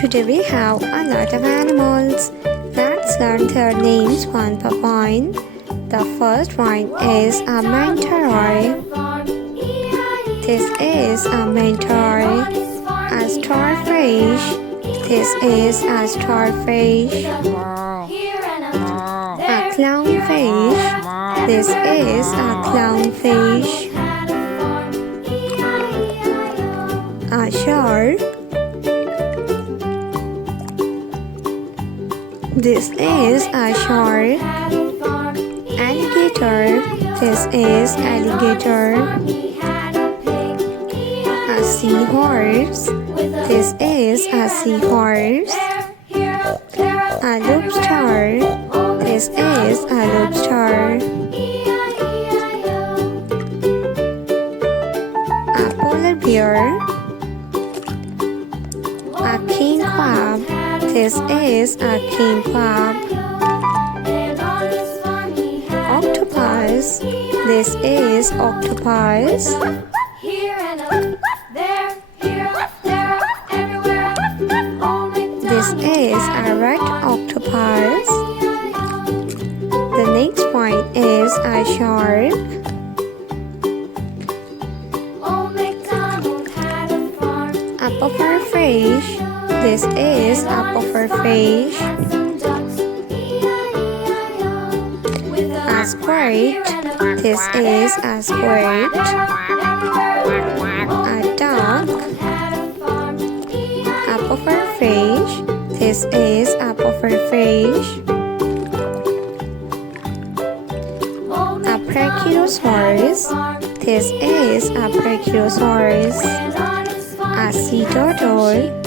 Today we have a lot of animals. Let's learn their names one by one. The first one is a mentor. This is a mentor. A starfish. This is a starfish. A clownfish. This is a clownfish. A shark. This is a shark. Alligator. This is alligator. A seahorse. This is a seahorse. A lobster. This is a lobster. A polar bear. A king crab. This is a king crab. Octopus. This is octopus. This is a red octopus. The next one is a shark. A pufferfish. This is a pufferfish. A squid. This is a squid. A duck. A pufferfish. This is a pufferfish. A brachiosaurus. This is a brachiosaurus. A sea turtle.